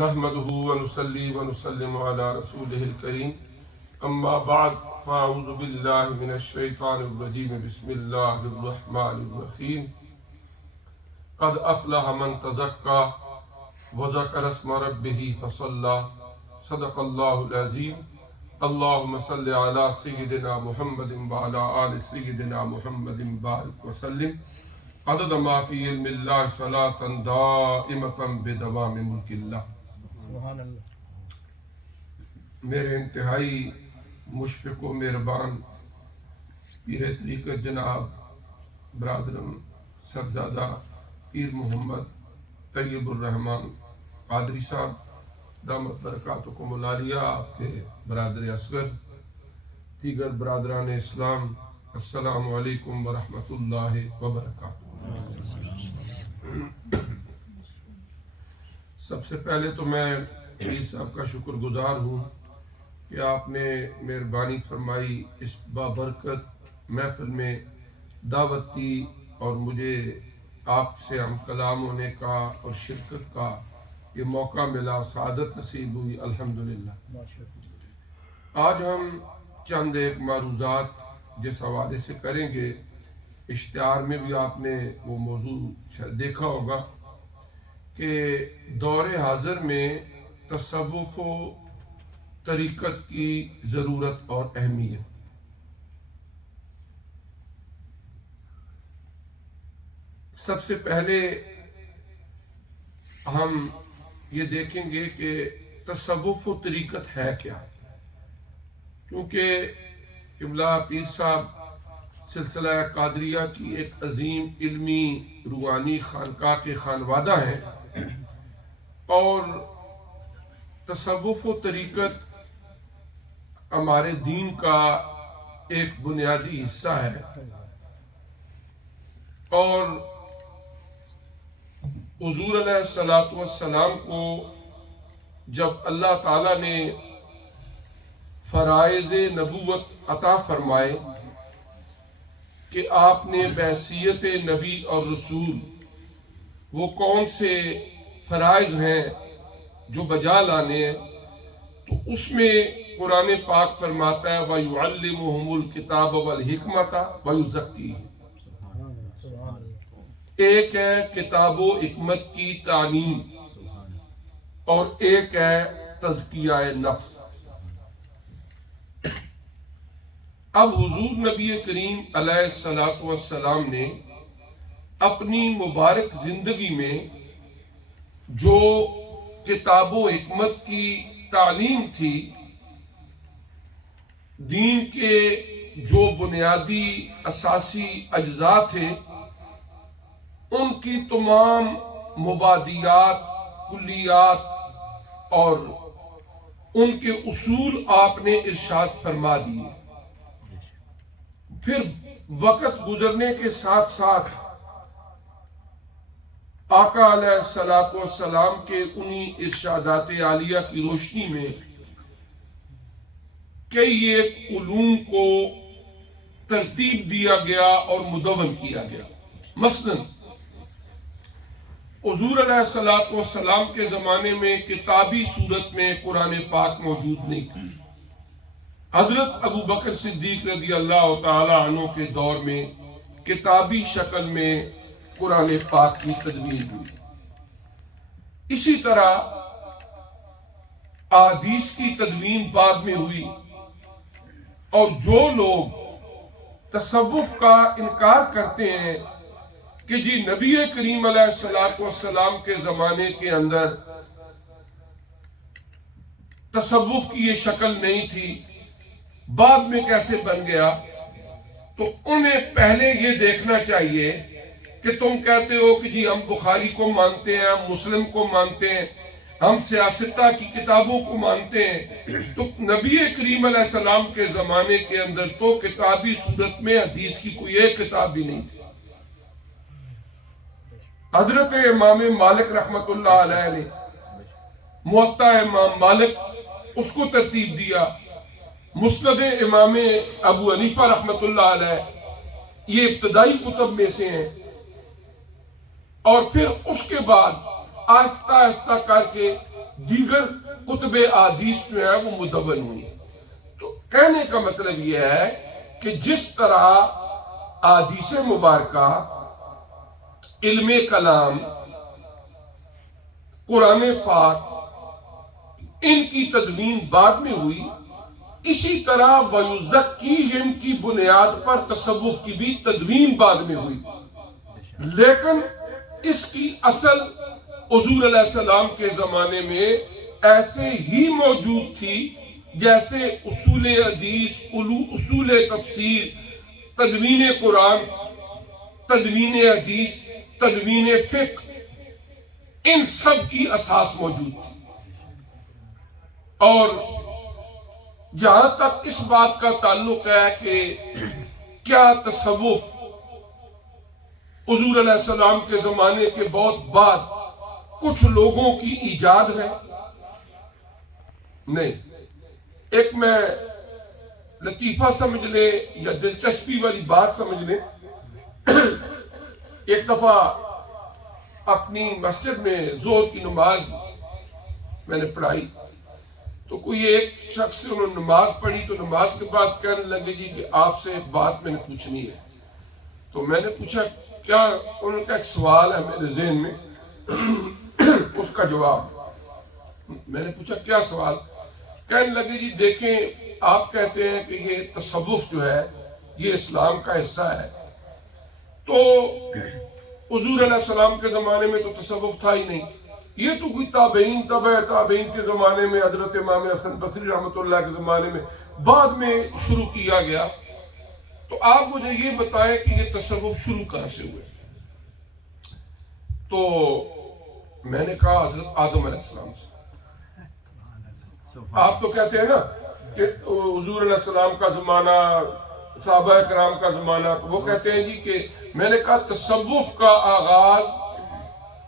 نحمده ونصلي ونسلم على رسوله الكريم اما بعد فاعوذ بالله من الشيطان الرجيم بسم الله الرحمن الرحيم قد افلح من تزكى وذكر اسم ربه فصلى صدق الله العظيم اللهم صل على سيدنا محمد وعلى آل سيدنا محمد بارك وسلم عدد ما في علم الله صلاة دائمة بدوام ملك الله. سبحان اللہ. میرے انتہائی مشفق و مہربان پیر طریقت جناب برادرم صاحبزادہ پیر محمد طیب الرحمن قادری صاحب دامت برکاتکم العالیہ، آپ کے برادر اصغر، دیگر برادران اسلام، السلام علیکم ورحمۃ اللہ وبرکاتہ. سب سے پہلے تو میں پیر صاحب کا شکر گزار ہوں کہ آپ نے مہربانی فرمائی اس بابرکت محفل میں دعوت دی اور مجھے آپ سے ہم کلام ہونے کا اور شرکت کا یہ موقع ملا، سعادت نصیب ہوئی، الحمدللہ. آج ہم چند ایک معروضات جس حوالے سے کریں گے، اشتہار میں بھی آپ نے وہ موضوع شاید دیکھا ہوگا کہ دور حاضر میں تصوف و طریقت کی ضرورت اور اہمیت. سب سے پہلے ہم یہ دیکھیں گے کہ تصوف و طریقت ہے کیا، کیونکہ قبلہ پیر صاحب سلسلہ قادریہ کی ایک عظیم علمی روحانی خانقاہ کے خانوادہ ہیں، اور تصوف و طریقت ہمارے دین کا ایک بنیادی حصہ ہے. اور حضور علیہ السلام کو جب اللہ تعالیٰ نے فرائض نبوت عطا فرمائے کہ آپ نے بحیثیت نبی اور رسول وہ کون سے فرائض ہیں جو بجا لانے ہیں، تو اس میں قرآن پاک فرماتا ہے وَيُعَلِّمُهُمُ الْكِتَابَ وَالْحِكْمَةَ وَيُزَكِّيهِمْ. ایک ہے کتاب و حکمت کی تعلیم اور ایک ہے تزکیہ نفس. اب حضور نبی کریم علیہ السلام نے اپنی مبارک زندگی میں جو کتاب و حکمت کی تعلیم تھی، دین کے جو بنیادی اساسی اجزاء تھے، ان کی تمام مبادیات، کلیات اور ان کے اصول آپ نے ارشاد فرما دیے. پھر وقت گزرنے کے ساتھ ساتھ آقا علیہ السلام کے انہی ارشادات عالیہ کی روشنی میں کئی ایک علوم کو ترتیب دیا گیا اور مدون کیا گیا. مثلاً حضور علیہ السلام کے زمانے میں کتابی صورت میں قرآن پاک موجود نہیں تھی. حضرت ابو بکر صدیق رضی اللہ تعالی عنہ کے دور میں کتابی شکل میں قرآن پاک کی تدوین ہوئی. اسی طرح احادیث کی تدوین بعد میں ہوئی، اور جو لوگ تصوف کا انکار کرتے ہیں کہ جی نبی کریم علیہ السلام کے زمانے کے اندر تصوف کی یہ شکل نہیں تھی، بعد میں کیسے بن گیا، تو انہیں پہلے یہ دیکھنا چاہیے کہ تم کہتے ہو کہ جی ہم بخاری کو مانتے ہیں، ہم مسلم کو مانتے ہیں، ہم سیاستہ کی کتابوں کو مانتے ہیں، تو نبی کریم علیہ السلام کے زمانے کے اندر تو کتابی صورت میں حدیث کی کوئی ایک کتاب بھی نہیں تھی. حضرت امام مالک رحمت اللہ علیہ نے موطا امام مالک اس کو ترتیب دیا، مسند امام ابو حنیفہ رحمت اللہ علیہ یہ ابتدائی کتب میں سے ہیں، اور پھر اس کے بعد آہستہ آہستہ کر کے دیگر کتب احادیث جو ہیں وہ مدون ہوئی. تو کہنے کا مطلب یہ ہے کہ جس طرح احادیث مبارکہ، علم کلام، قرآن پاک، ان کی تدوین بعد میں ہوئی، اسی طرح وَيُزَكِّيهِمْ کی بنیاد پر تصوف کی بھی تدوین بعد میں ہوئی. لیکن اس کی اصل حضور علیہ السلام کے زمانے میں ایسے ہی موجود تھی جیسے اصول حدیث، اصول تفسیر، تدوین قرآن، تدوین حدیث، تدوین فقہ، ان سب کی اساس موجود تھی. اور جہاں تک اس بات کا تعلق ہے کہ کیا تصوف حضور علیہ السلام کے زمانے کے بہت بعد کچھ لوگوں کی ایجاد ہے؟ نہیں. ایک میں لطیفہ سمجھ لیں یا دلچسپی والی بات سمجھ لیں. ایک دفعہ اپنی مسجد میں ظہر کی نماز میں نے پڑھائی تو کوئی ایک شخص سے انہوں نے نماز پڑھی تو نماز کے بعد کہنے لگے جی کہ آپ سے ایک بات میں نے پوچھنی ہے. تو میں نے پوچھا کیا؟ انہوں نے کہا ایک سوال ہے میرے ذہن میں، اس کا جواب. میں نے پوچھا کیا سوال؟ کہنے لگے جی دیکھیں آپ کہتے ہیں کہ یہ تصوف جو ہے یہ اسلام کا حصہ ہے، تو حضور علیہ السلام کے زمانے میں تو تصوف تھا ہی نہیں، یہ تو کوئی تابعین، تبع تابعین کے زمانے میں، حضرت امام حسن بصری رحمۃ اللہ کے زمانے میں بعد میں شروع کیا گیا. تو آپ مجھے یہ بتائیں کہ یہ تصوف شروع کہاں سے ہوئے؟ تو میں نے کہا حضرت آدم علیہ السلام سے. آپ تو کہتے ہیں نا کہ حضور علیہ السلام کا زمانہ، صحابہ کرام کا زمانہ، تو وہ کہتے ہیں جی کہ میں نے کہا تصوف کا آغاز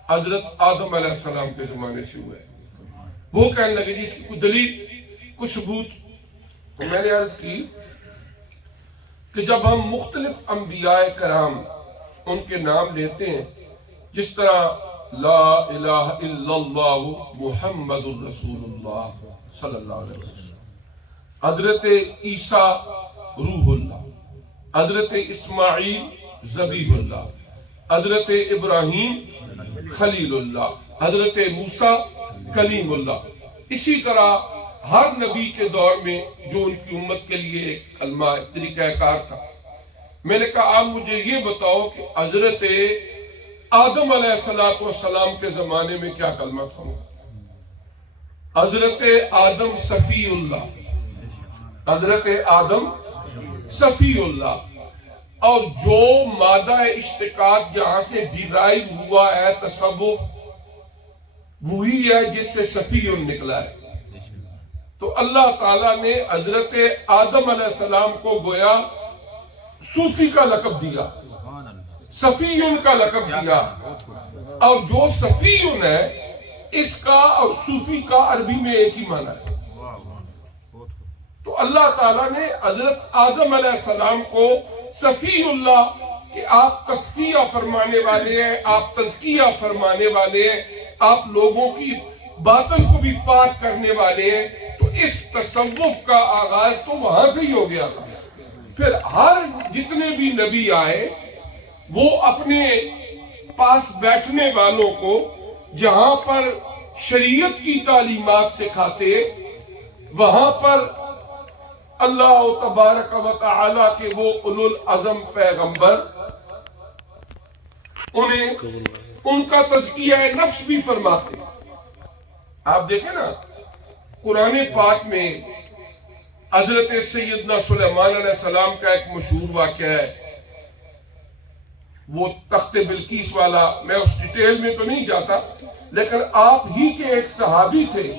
حضرت آدم علیہ السلام کے زمانے سے ہوا ہے. وہ کہنے لگے جی اس کی کوئی دلیل، کوئی ثبوت؟ تو میں نے عرض کی کہ جب ہم مختلف انبیاء کرام ان کے نام لیتے ہیں، جس طرح لا الہ الا اللہ محمد الرسول اللہ صلی اللہ علیہ وسلم، حضرت عیسیٰ روح اللہ، حضرت اسماعیل ذبیح اللہ، حضرت ابراہیم خلیل اللہ، حضرت موسیٰ کلیم اللہ، اسی طرح ہر نبی کے دور میں جو ان کی امت کے لیے ایک کلمہ طریقہ کار تھا. میں نے کہا آپ مجھے یہ بتاؤ کہ حضرت آدم علیہ السلام کے زمانے میں کیا کلمہ تھا؟ حضرت آدم صفی اللہ، حضرت آدم صفی اللہ. اور جو مادہ اشتقاق جہاں سے ڈیرائیو ہوا ہے تصوف، وہی ہے جس سے صفی نکلا ہے. تو اللہ تعالیٰ نے حضرت آدم علیہ السلام کو گویا صوفی کا لقب دیا، صفیون کا لقب دیا. اور جو صفیون ہے اس کا اور صوفی کا عربی میں ایک ہی معنی ہے. تو اللہ تعالیٰ نے حضرت آدم علیہ السلام کو صفی اللہ کہ آپ تصفیہ فرمانے والے ہیں، آپ تزکیہ فرمانے والے ہیں، آپ لوگوں کی باطن کو بھی پاک کرنے والے ہیں. تو اس تصوف کا آغاز تو وہاں سے ہی ہو گیا تھا. پھر ہر جتنے بھی نبی آئے وہ اپنے پاس بیٹھنے والوں کو جہاں پر شریعت کی تعلیمات سکھاتے، وہاں پر اللہ تبارک و تعالی کے وہ اولو العزم پیغمبر انہیں ان کا تزکیہ نفس بھی فرماتے. آپ دیکھیں نا قرآن پاک میں حضرت سیدنا سلیمان علیہ السلام کا ایک مشہور واقعہ ہے، وہ تخت بلقیس والا. میں اس ڈیٹیل میں تو نہیں جاتا، لیکن آپ ہی کے ایک صحابی تھے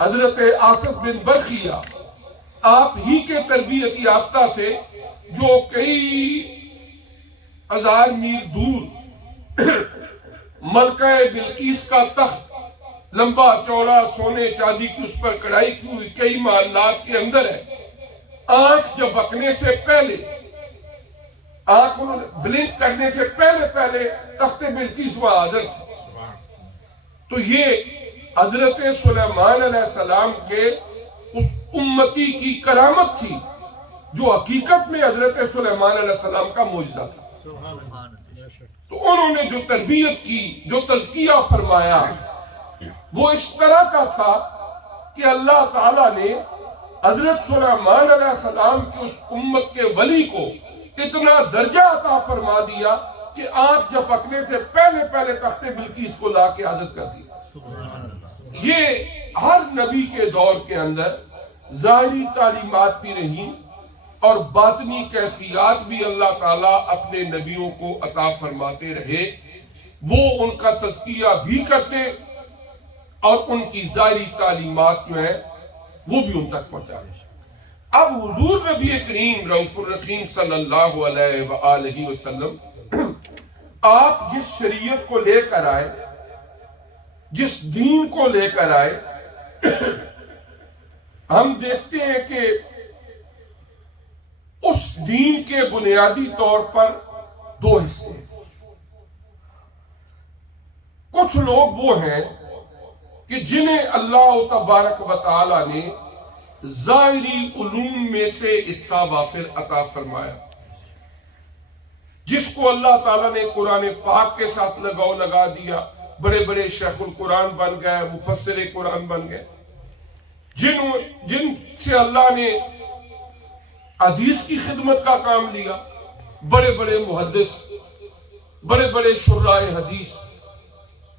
حضرت آصف بن برخیہ، آپ ہی کے تربیت یافتہ تھے، جو کئی ہزار میل دور ملکہ بلقیس کا تخت لمبا چوڑا سونے چاندی کی اس پر کڑھائی کی ہوئی کئی محلات کے اندر ہے. آنکھ جھپکنے سے پہلے، آنکھ بلنک کرنے سے پہلے تخت بلقیس وہاں حاضر تھا. تو یہ حضرت سلیمان علیہ السلام کے اس امتی کی کرامت تھی جو حقیقت میں حضرت سلیمان علیہ السلام کا معجزہ تھا. تو انہوں نے جو تربیت کی، جو تزکیہ فرمایا، وہ اس طرح کا تھا کہ اللہ تعالیٰ نے حضرت سلیمان علیہ السلام کی اس امت کے ولی کو اتنا درجہ عطا فرما دیا کہ آنکھ جھپکنے سے پہلے پہلے تخت بلقیس کو لا کے حاضر کر دیا. یہ ہر نبی کے دور کے اندر ظاہری تعلیمات بھی رہیں اور باطنی کیفیات بھی اللہ تعالیٰ اپنے نبیوں کو عطا فرماتے رہے. وہ ان کا تزکیہ بھی کرتے اور ان کی ظاہری تعلیمات جو ہیں وہ بھی ان تک پہنچا. اب حضور نبی کریم رؤوف الرحیم صلی اللہ علیہ وآلہ وسلم آپ جس شریعت کو لے کر آئے، جس دین کو لے کر آئے، ہم دیکھتے ہیں کہ اس دین کے بنیادی طور پر دو حصے ہیں. کچھ لوگ وہ ہیں کہ جنہیں اللہ تبارک و تعالی نے ظاہری علوم میں سے حصہ وافر عطا فرمایا، جس کو اللہ تعالیٰ نے قرآن پاک کے ساتھ لگا دیا، بڑے بڑے شیخ القرآن بن گئے، مفسر قرآن بن گئے. جن سے اللہ نے حدیث کی خدمت کا کام لیا، بڑے بڑے محدث، بڑے بڑے شراح حدیث،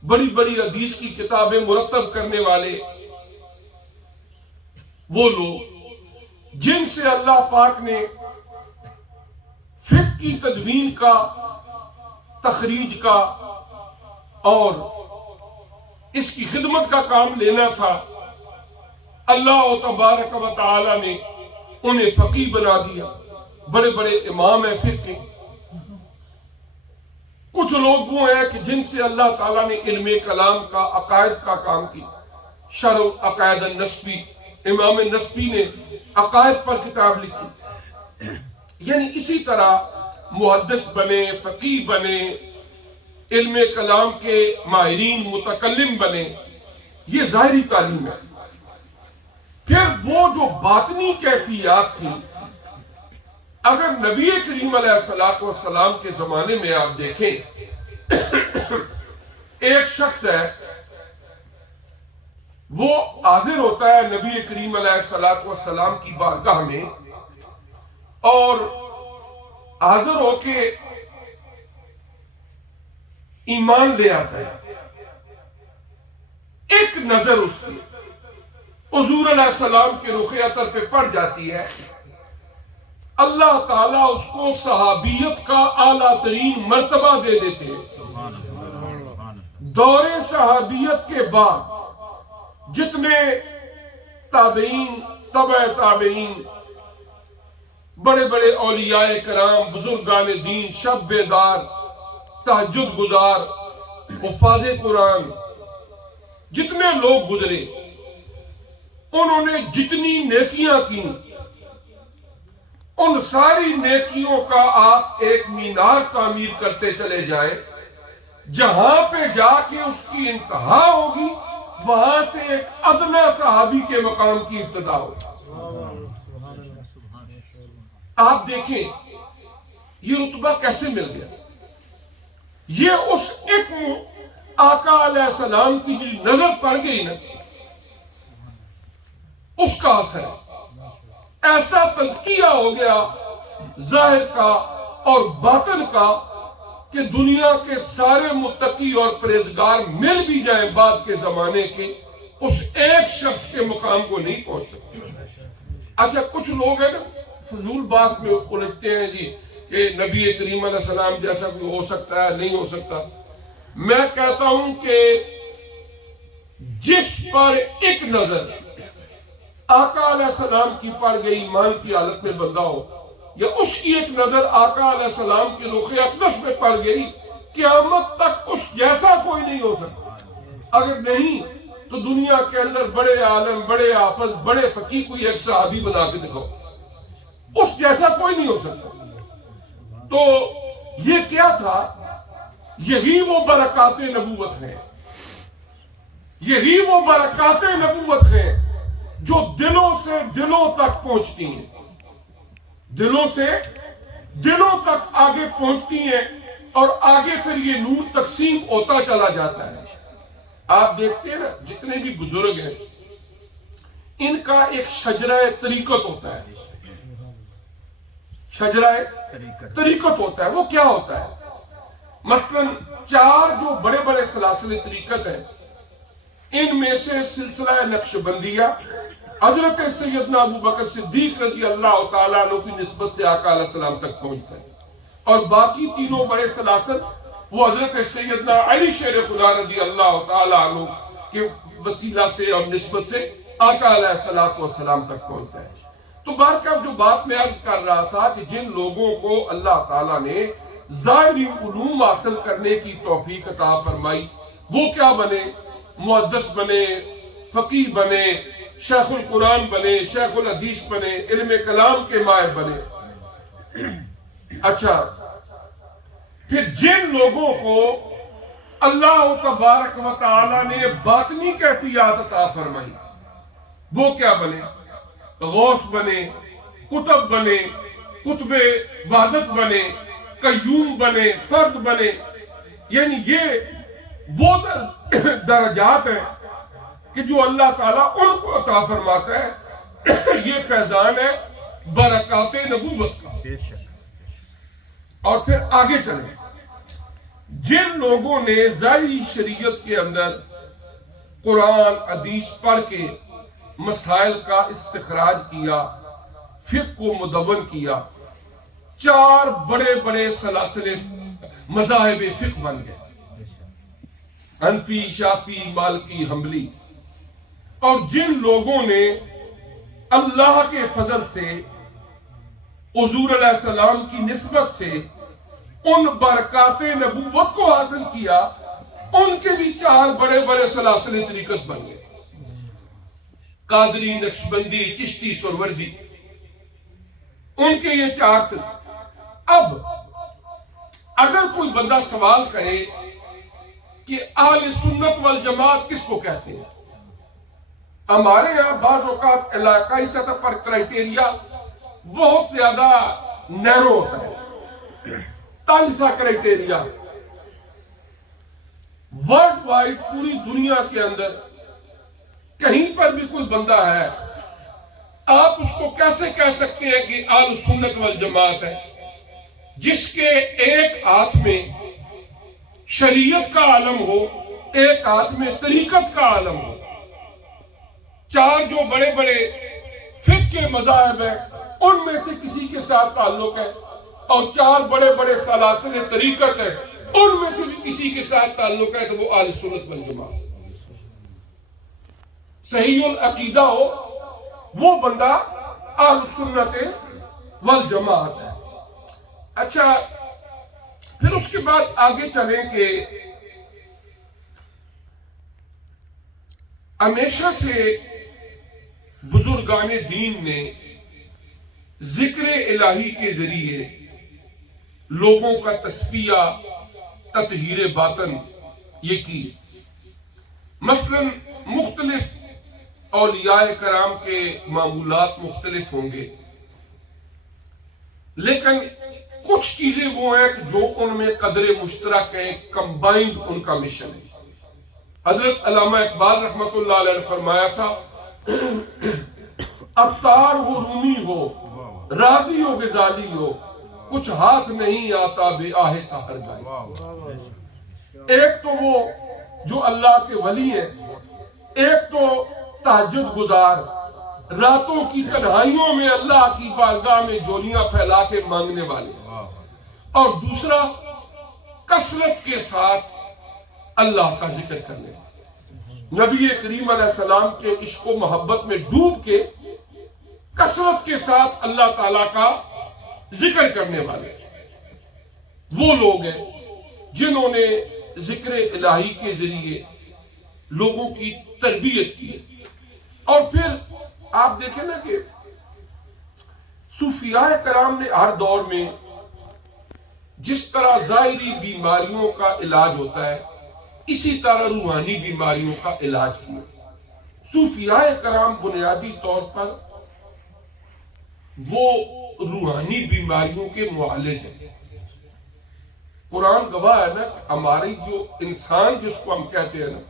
بڑی بڑی حدیث کی کتابیں مرتب کرنے والے وہ لوگ جن سے اللہ پاک نے فقہ کی تدوین کا، تخریج کا اور اس کی خدمت کا کام لینا تھا، اللہ تبارک و تعالی نے انہیں فقیہ بنا دیا، بڑے بڑے امام ہیں فقہ. کچھ لوگ وہ ہیں کہ جن سے اللہ تعالیٰ نے علم کلام کا، عقائد کا کام کیا. شرح عقائد النسبی، امام نسبی نے عقائد پر کتاب لکھی. یعنی اسی طرح محدث بنے، فقیہ بنے، علم کلام کے ماہرین، متکلم بنے. یہ ظاہری تعلیم ہے. پھر وہ جو باطنی کیفیات تھی، اگر نبی کریم علیہ السلام کے زمانے میں آپ دیکھیں، ایک شخص ہے وہ حاضر ہوتا ہے نبی کریم علیہ السلام کی بارگاہ میں اور حاضر ہو کے ایمان لے آتا ہے. ایک نظر اس کی حضور علیہ السلام کے رخ اطہر پہ پڑ جاتی ہے. اللہ تعالیٰ اس کو صحابیت کا اعلیٰ ترین مرتبہ دے دیتے ہیں. دور صحابیت کے بعد جتنے تابعین، تبع تابعین، بڑے بڑے اولیاء کرام، بزرگان دین، شب بیدار، تہجد گزار، حفاظ قرآن، جتنے لوگ گزرے، انہوں نے جتنی نیکیاں کی، ان ساری نیکیوں کا آپ ایک مینار تعمیر کرتے چلے جائیں، جہاں پہ جا کے اس کی انتہا ہوگی وہاں سے ایک ادنا صحابی کے مقام کی ابتدا ہوگی. آپ دیکھیں یہ رتبہ کیسے مل گیا. یہ اس ایک آقا علیہ السلام کی جو نظر پڑ گئی نا، اس کا اثر ہے. ایسا تزکیہ ہو گیا ظاہر کا اور باطن کا کہ دنیا کے سارے متقی اور پرہیزگار مل بھی جائیں بعد کے زمانے کے، اس ایک شخص کے مقام کو نہیں پہنچ سکتے. اچھا کچھ لوگ ہیں نا فضول بات میں الجھتے ہیں جی کہ نبی کریم علیہ السلام جیسا کوئی ہو سکتا ہے، نہیں ہو سکتا. میں کہتا ہوں کہ جس پر ایک نظر آقا علیہ السلام کی پڑ گئی، ایمان کی حالت میں بندہ ہو، یا اس کی ایک نظر آقا علیہ السلام کے رخ اقدس میں پڑ گئی، قیامت تک اس جیسا کوئی نہیں ہو سکتا. اگر نہیں تو دنیا کے اندر بڑے عالم، بڑے حافظ، بڑے فقیہ کوئی ایک صحابی بنا کے دکھاؤ، اس جیسا کوئی نہیں ہو سکتا. تو یہ کیا تھا؟ یہی وہ برکات نبوت ہیں. یہی وہ برکات نبوت ہیں جو دلوں سے دلوں تک پہنچتی ہیں، دلوں سے دلوں تک آگے پہنچتی ہیں، اور آگے پھر یہ نور تقسیم ہوتا چلا جاتا ہے۔ آپ دیکھتے ہیں نا جتنے بھی بزرگ ہیں ان کا ایک شجرہ طریقت ہوتا ہے، شجرہ طریقت ہوتا ہے۔ وہ کیا ہوتا ہے؟ مثلا 4 جو بڑے بڑے سلاسل طریقت ہیں، ان میں سے سلسلہ نقشبندیہ حضرت سیدنا ابو بکر صدیق رضی اللہ تعالیٰ عنہ کی نسبت سے آقا علیہ السلام تک پہنچتا ہے، اور باقی تینوں بڑے سلاسل وہ حضرت سیدنا علی شیر خدا رضی اللہ تعالیٰ عنہ کے وسیلہ سے اور نسبت سے آقا علیہ السلام تک پہنچتا ہے۔ تو بہرکیف جو بات میں عرض کر رہا تھا کہ جن لوگوں کو اللہ تعالیٰ نے ظاہری علوم حاصل کرنے کی توفیق عطا فرمائی، وہ کیا بنے؟ محدث بنے، فقیہ بنے، شیخ القرآن بنے، شیخ الحدیث بنے، علم کلام کے ماہر بنے۔ اچھا، پھر جن لوگوں کو اللہ تبارک و تعالی نے باطنی کیفیات عطا فرمائی، وہ کیا بنے؟ غوث بنے، قطب بنے، قطب وحدت بنے، قیوم بنے، فرد بنے۔ یعنی یہ وہ درجات ہیں کہ جو اللہ تعالیٰ ان کو عطا فرماتا ہے۔ یہ فیضان ہے برکات نبوت کا۔ اور پھر آگے چلیں، جن لوگوں نے ظاہری شریعت کے اندر قرآن حدیث پڑھ کے مسائل کا استخراج کیا، فقہ کو مدون کیا، 4 بڑے بڑے سلاسل مذاہب فقہ بن گئے، حنفی، شافعی، مالکی، حنبلی۔ اور جن لوگوں نے اللہ کے فضل سے حضور علیہ السلام کی نسبت سے ان برکات نبوت کو حاصل کیا، ان کے بھی 4 بڑے بڑے سلاسل طریقت بن گئے، قادری، نقشبندی، چشتی، سروردی۔ ان کے یہ 4 سے۔ اب اگر کوئی بندہ سوال کرے کہ اہل سنت والجماعت کس کو کہتے ہیں، ہمارے یہاں بعض اوقات علاقائی سطح پر کرائٹیریا بہت زیادہ نیرو ہوتا ہے، تنگ سا کرائٹیریا۔ ورلڈ وائڈ پوری دنیا کے اندر کہیں پر بھی کوئی بندہ ہے، آپ اس کو کیسے کہہ سکتے ہیں کہ اہل سنت والجماعت ہے؟ جس کے ایک ہاتھ میں شریعت کا عالم ہو، ایک ہاتھ میں طریقت کا عالم ہو۔ 4 جو بڑے بڑے فقہ کے مذاہب ہیں ان میں سے کسی کے ساتھ تعلق ہے، اور 4 بڑے بڑے سلاسل طریقت ہیں ان میں سے بھی کسی کے ساتھ تعلق ہے، تو وہ اہل سنت والجماعت۔ صحیح العقیدہ ہو وہ بندہ اہل سنت والجماعت ہے۔ اچھا، پھر اس کے بعد آگے چلیں کہ ہمیشہ سے بزرگان دین نے ذکر الہی کے ذریعے لوگوں کا تصفیہ، تطہیر باطن یہ کی۔ مثلا مختلف اولیاء کرام کے معمولات مختلف ہوں گے، لیکن کچھ چیزیں وہ ہیں کہ جو ان میں قدر مشترک ہیں، کمبائنڈ ان کا مشن ہے۔ حضرت علامہ اقبال رحمت اللہ علیہ نے فرمایا تھا، ابتار ہو، رومی ہو، رازی ہو، غزالی ہو، کچھ ہاتھ نہیں آتا بے آہ سحر گائے۔ ایک تو وہ جو اللہ کے ولی ہے، ایک تو تہجد گزار، راتوں کی تنہائیوں میں اللہ کی بارگاہ میں جولیاں پھیلا کے مانگنے والے، اور دوسرا کثرت کے ساتھ اللہ کا ذکر کرنے، نبی کریم علیہ السلام کے عشق و محبت میں ڈوب کے کثرت کے ساتھ اللہ تعالیٰ کا ذکر کرنے والے۔ وہ لوگ ہیں جنہوں نے ذکر الہی کے ذریعے لوگوں کی تربیت کی۔ اور پھر آپ دیکھیں نا کہ صوفیاء کرام نے ہر دور میں جس طرح ظاہری بیماریوں کا علاج ہوتا ہے، اسی طرح روحانی بیماریوں کا علاج کیا۔ صوفیاء کرام بنیادی طور پر وہ روحانی بیماریوں کے معالج ہیں۔ قرآن گواہ ہے نا، ہماری جو انسان جس کو ہم کہتے ہیں نا،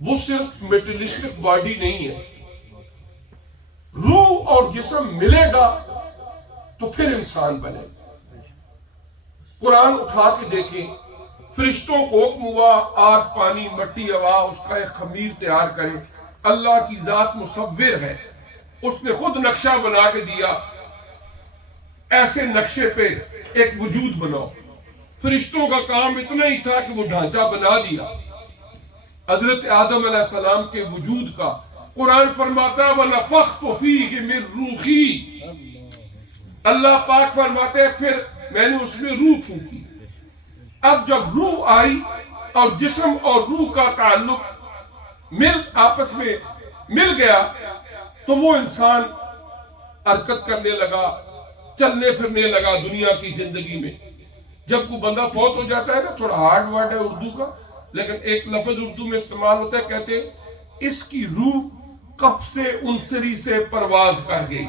وہ صرف میٹریلسٹک باڈی نہیں ہے، روح اور جسم ملے گا تو پھر انسان بنے گا۔ قرآن اٹھا کے دیکھیں، فرشتوں کو حکم ہوا آگ پانی مٹی ہوا اس کا ایک خمیر تیار کریں۔ اللہ کی ذات مصور ہے، اس نے خود نقشہ بنا کے دیا، ایسے نقشے پہ ایک وجود بناؤ۔ فرشتوں کا کام اتنا ہی تھا کہ وہ ڈھانچہ بنا دیا حضرت آدم علیہ السلام کے وجود کا۔ قرآن فرماتا ہے وَنَفَخْتُ فِيهِ مِن رُوحِي، اللہ پاک فرماتے ہیں پھر میں نے اس میں روح پھونکی۔ اب جب روح آئی اور جسم اور روح کا تعلق آپس میں مل گیا تو وہ انسان حرکت کرنے لگا، چلنے پھرنے لگا دنیا کی زندگی میں۔ جب کوئی بندہ فوت ہو جاتا ہے نا، تھوڑا ہارڈ ورڈ ہے اردو کا لیکن ایک لفظ اردو میں استعمال ہوتا ہے، کہتے ہیں اس کی روح قفس انصری سے پرواز کر گئی۔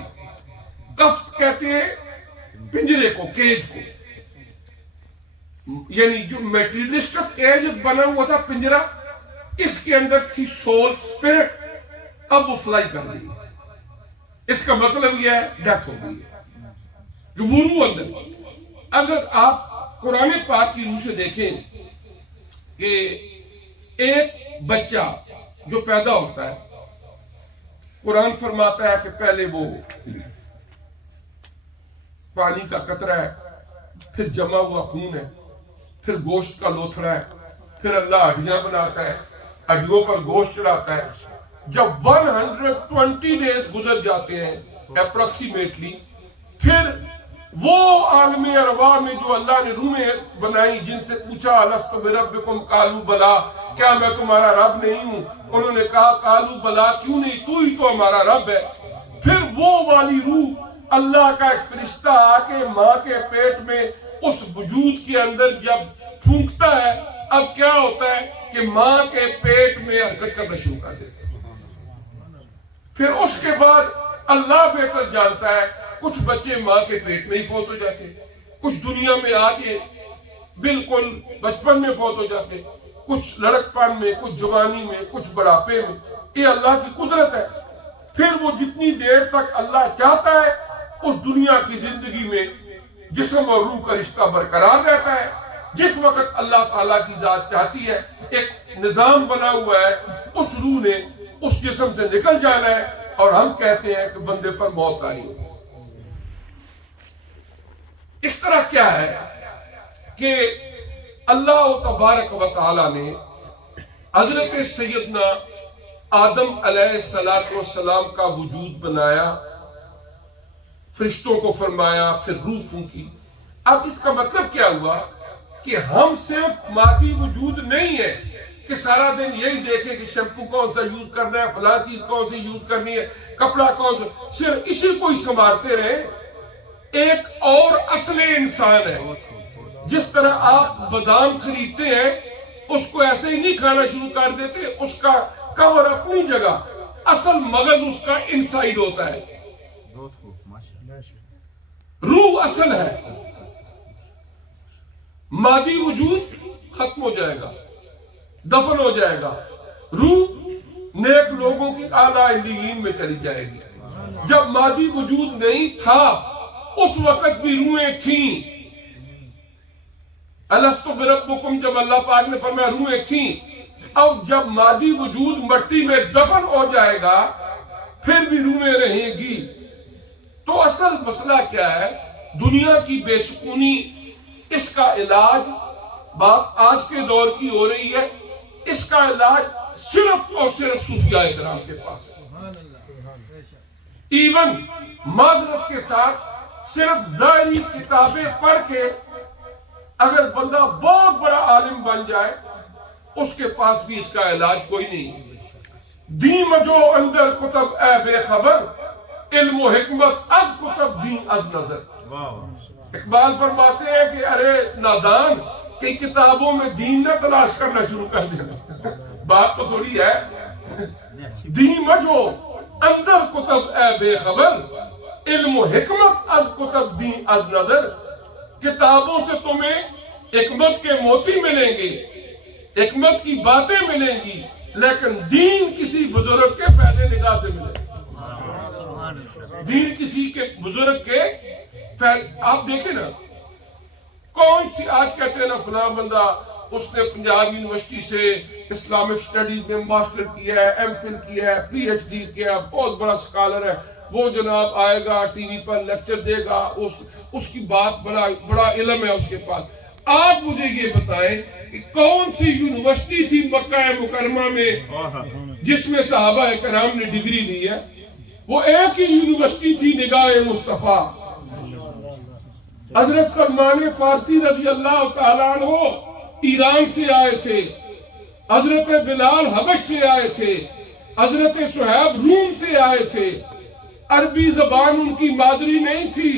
قفس کہتے ہیں پنجرے کو، کیج کو، یعنی جو میٹریلسٹک کیج بنا ہوا تھا پنجرا، اس کے اندر تھی سول، اسپرٹ، اب وہ فلائی کر گئی۔ اس کا مطلب یہ ہے ڈیتھ ہو گئی کہ وہ روح اندر۔ اگر آپ قرآن پاک کی روح سے دیکھیں کہ ایک بچہ جو پیدا ہوتا ہے، قرآن فرماتا ہے کہ پہلے وہ پانی کا قطرہ ہے، پھر جمع ہوا خون ہے، پھر گوشت کا لوتھڑا ہے، پھر اللہ ہڈیاں بناتا ہے، ہڈیوں پر گوشت چڑھاتا ہے۔ جب 120 ڈیز گزر جاتے ہیں اپروکسیمیٹلی، پھر وہ عالم ارواح میں جو اللہ نے روحیں بنائی، جن سے پوچھا الست بربکم قالوا بلا، کیا میں تمہارا رب نہیں ہوں؟ انہوں نے کہا قالوا بلا، کیوں نہیں، تو ہی تو ہمارا رب ہے۔ پھر وہ والی روح اللہ کا ایک فرشتہ آ کے ماں کے پیٹ میں اس وجود کے اندر جب پھونکتا ہے، اب کیا ہوتا ہے کہ ماں کے پیٹ میں حرکت کرنا شروع کر دیتا ہے۔ پھر اس کے بعد اللہ بہتر جانتا ہے، کچھ بچے ماں کے پیٹ میں ہی فوت ہو جاتے، کچھ دنیا میں آ کے بالکل بچپن میں فوت ہو جاتے، کچھ لڑکپن میں، کچھ جوانی میں، کچھ بڑھاپے میں۔ یہ اللہ کی قدرت ہے۔ پھر وہ جتنی دیر تک اللہ چاہتا ہے اس دنیا کی زندگی میں جسم اور روح کا رشتہ برقرار رہتا ہے۔ جس وقت اللہ تعالیٰ کی ذات چاہتی ہے، ایک نظام بنا ہوا ہے، اس روح نے اس جسم سے نکل جانا ہے اور ہم کہتے ہیں کہ بندے پر موت آئی ہے۔ اس طرح کیا ہے کہ اللہ تبارک و تعالی نے حضرت سیدنا آدم علیہ السلام کا وجود بنایا، فرشتوں کو فرمایا، پھر روح پھونکی۔ اب اس کا مطلب کیا ہوا کہ ہم صرف مادی وجود نہیں ہے کہ سارا دن یہی دیکھیں کہ شیمپو کون سا یوز کرنا ہے، فلاں چیز کون سی یوز کرنی ہے، کپڑا کون سا، صرف اسی کو ہی سنوارتے رہے۔ ایک اور اصل انسان ہے۔ جس طرح آپ بادام خریدتے ہیں، اس کو ایسے ہی نہیں کھانا شروع کر دیتے، اس کا کور اپنی جگہ، اصل مغز اس کا انسائیڈ ہوتا ہے۔ روح اصل ہے۔ مادی وجود ختم ہو جائے گا، دفن ہو جائے گا، روح نیک لوگوں کی اعلیٰ علیین میں چلی جائے گی۔ جب مادی وجود نہیں تھا اس وقت بھی روحیں تھیں۔ الست بربکم جب اللہ پاک نے فرمایا روحیں تھیں، اب جب مادی وجود مٹی میں دفن ہو جائے گا پھر بھی روحیں رہیں گی۔ تو اصل مسئلہ کیا ہے؟ دنیا کی بے سکونی، اس کا علاج بات آج کے دور کی ہو رہی ہے، اس کا علاج صرف اور صرف صوفیاء کرام کے پاس ہے۔ ایون معذرت کے ساتھ صرف ظاہری کتابیں پڑھ کے اگر بندہ بہت بڑا عالم بن جائے، اس کے پاس بھی اس کا علاج کوئی نہیں۔ دین جو اندر کتب اے بے خبر، علم و حکمت از کتب دین از نظر۔ اقبال فرماتے ہیں کہ ارے نادان، کہ کتابوں میں دین نہ تلاش کرنا شروع کر دینا. بات تو تھوڑی ہے. دین مجھو اندر کتب اے بے خبر، علم و حکمت از کتب دین از نظر. کتابوں سے تمہیں حکمت کے موتی ملیں گے، حکمت کی باتیں ملیں گی، لیکن دین کسی بزرگ کے فیض نگاہ سے ملے گا. دین کسی کے بزرگ کے فیض. آپ دیکھیں نا، کون سی آج کہتے ہیں نا فلاں بندہ اس نے پنجاب یونیورسٹی سے اسلامک اسٹڈیز میں ماسٹر کیا ہے، ایم فل کیا ہے، پی ایچ ڈی کیا ہے، بہت بڑا اسکالر ہے، وہ جناب آئے گا ٹی وی پر لیکچر دے گا، اس کی بات بڑا علم ہے اس کے پاس. آپ مجھے یہ بتائیں کہ کون سی یونیورسٹی تھی مکہ مکرمہ میں جس میں صحابہ کرام نے ڈگری لی ہے؟ وہ ایک ہی یونیورسٹی تھی، نگاہ مصطفیٰ. حضرت سلمان فارسی رضی اللہ تعالیٰ عنہ ایران سے آئے تھے، حضرت بلال حبش سے آئے تھے، حضرت صہیب روم سے آئے تھے. عربی زبان ان کی مادری نہیں تھی.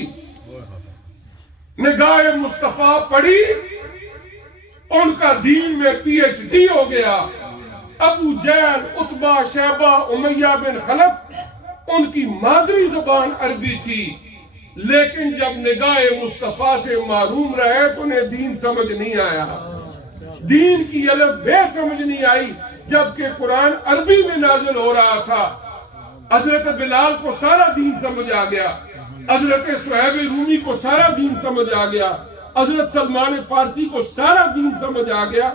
نگاہ مصطفیٰ پڑھی، ان کا دین میں پی ایچ ڈی ہو گیا. ابو جہل، عتبہ، شیبہ، امیہ بن خلف، ان کی مادری زبان عربی تھی، لیکن جب نگاہ مصطفیٰ سے محروم رہے تو انہیں دین سمجھ نہیں آیا. دین کی الف بے سمجھ نہیں آئی، جبکہ قرآن عربی میں نازل ہو رہا تھا. حضرت بلال کو سارا دین سمجھ آ گیا، حضرت صہیب رومی کو سارا دین سمجھ آ گیا، حضرت سلمان فارسی کو سارا دین سمجھ آ گیا.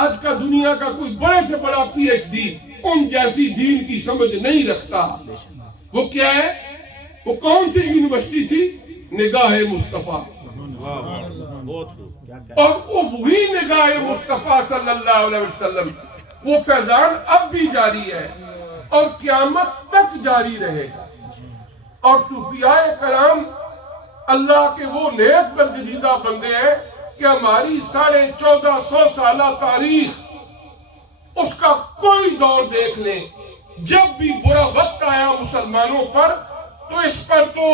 آج کا دنیا کا کوئی بڑے سے بڑا پی ایچ ڈی ان جیسی دین کی سمجھ نہیں رکھتا. وہ کیا ہے؟ وہ کون سی یونیورسٹی تھی؟ نگاہ مصطفیٰ. اور وہی نگاہ مصطفیٰ صلی اللہ علیہ وسلم، وہ فیضان اب بھی جاری ہے اور قیامت تک جاری رہے گا. اور صوفیاء کرام اللہ کے وہ نیک برگزیدہ بندے ہیں کہ ہماری 1450 سالہ تاریخ، اس کا کوئی دور دیکھ لیں، جب بھی برا وقت آیا مسلمانوں پر تو اس پر تو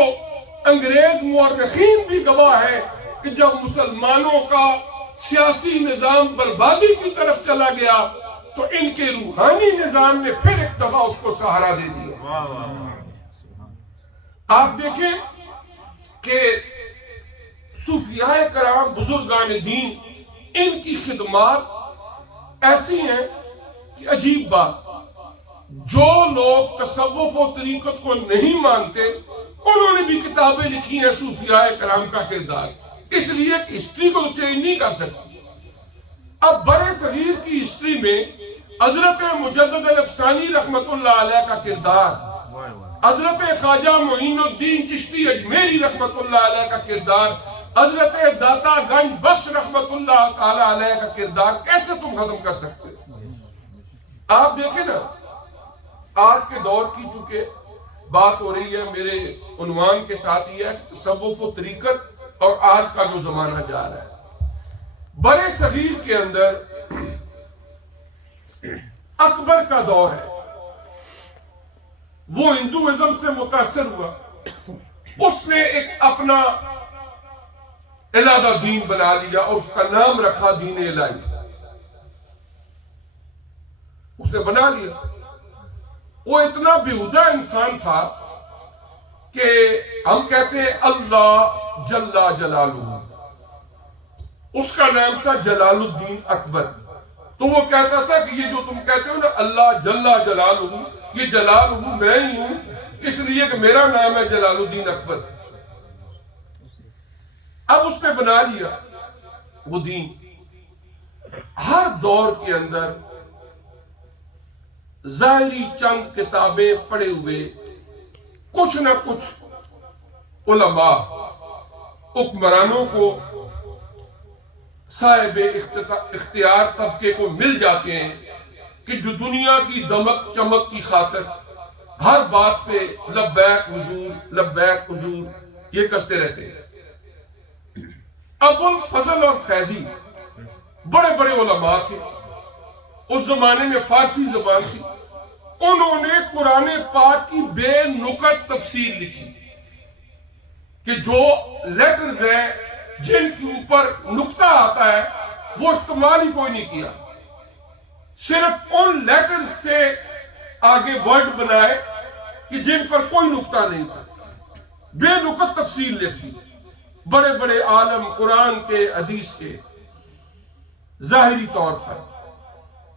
انگریز مورخین بھی گواہ ہے کہ جب مسلمانوں کا سیاسی نظام بربادی کی طرف چلا گیا تو ان کے روحانی نظام نے پھر ایک دفعہ اس کو سہارا دے دیا. آپ دیکھیں کہ صوفیاء کرام بزرگان دین، ان کی خدمات ایسی ہیں کہ عجیب بات، جو لوگ تصوف و طریقت کو نہیں مانتے انہوں نے بھی کتابیں لکھی ہیں صوفیاء کرام کا کردار، اس لیے کہ ہسٹری کو چینج نہیں کر سکتی. اب برے صغیر کی ہسٹری میں حضرت مجدد الافسانی رحمت اللہ علیہ کا کردار، حضرت خواجہ معین الدین چشتی اجمیری رحمت اللہ علیہ کا کردار، حضرت داتا گنج بخش رحمت اللہ تعالی علیہ کا کردار کیسے تم ختم کر سکتے؟ آپ دیکھیں نا، آج کے دور کی چونکہ بات ہو رہی ہے، میرے عنوان کے ساتھ یہ ہے تصوف و طریقت اور آج کا جو زمانہ جا رہا ہے. برے صغیر کے اندر اکبر کا دور ہے، وہ ہندوازم سے متاثر ہوا، اس نے ایک اپنا علیحدہ دین بنا لیا اور اس کا نام رکھا دین الہی. اس نے بنا لیا. وہ اتنا بیہودہ انسان تھا کہ ہم کہتے ہیں اللہ جل جلالہ، اس کا نام تھا جلال الدین اکبر. تو وہ کہتا تھا کہ یہ جو تم کہتے ہو نا اللہ جل جلالہ، یہ جلال میں ہی ہوں، اس لیے کہ میرا نام ہے جلال الدین اکبر. اب اس نے بنا لیا وہ دین. ہر دور کے اندر ظاہری چند کتابیں پڑھے ہوئے کچھ نہ کچھ علماء حکمرانوں کو، صاحب اختیار طبقے کو مل جاتے ہیں کہ جو دنیا کی دمک چمک کی خاطر ہر بات پہ لبیک حضور لبیک حضور یہ کرتے رہتے ہیں. ابو الفضل اور فیضی بڑے بڑے علماء تھے، اس زمانے میں فارسی زبان تھی. انہوں نے قرآن پاک کی بے نقط تفسیر لکھی کہ جو لیٹرز ہیں جن کے اوپر نقطہ آتا ہے وہ استعمال ہی کوئی نہیں کیا، صرف ان لیٹر سے آگے ورڈ بنائے کہ جن پر کوئی نقطہ نہیں تھا، بے نقط تفصیل لکھی، بڑے بڑے عالم قرآن کے حدیث کے ظاہری طور پر،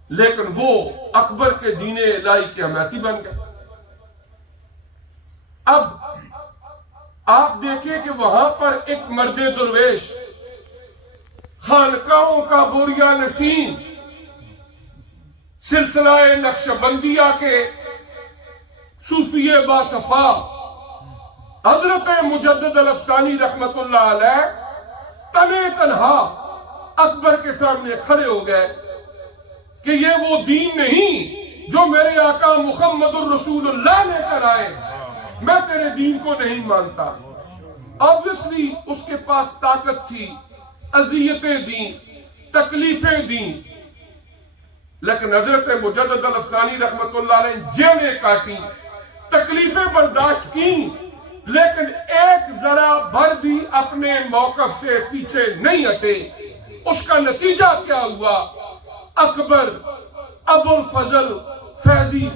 لیکن وہ اکبر کے دین الہی کے حمایتی بن گئے۔ اب آپ دیکھیں کہ وہاں پر ایک مرد درویش، خانقاہوں کا بوریا نشین، سلسلہ نقشبندیہ کے صوفی باصفا حضرت مجدد الافسانی رحمت اللہ علیہ تنے تنہا اکبر کے سامنے کھڑے ہو گئے کہ یہ وہ دین نہیں جو میرے آقا محمد الرسول اللہ لے کر آئے، میں تیرے دین کو نہیں مانتا۔ obviously اس کے پاس طاقت تھی، اذیتیں دیں، تکلیفیں دیں، لیکن حضرت مجدد الافسانی رحمت اللہ علیہ جیلیں کاٹی، تکلیفیں برداشت کی، لیکن ایک ذرا بھر بھی اپنے موقف سے پیچھے نہیں ہٹے۔ اس کا نتیجہ کیا ہوا؟ اکبر ابو الفضل فیضی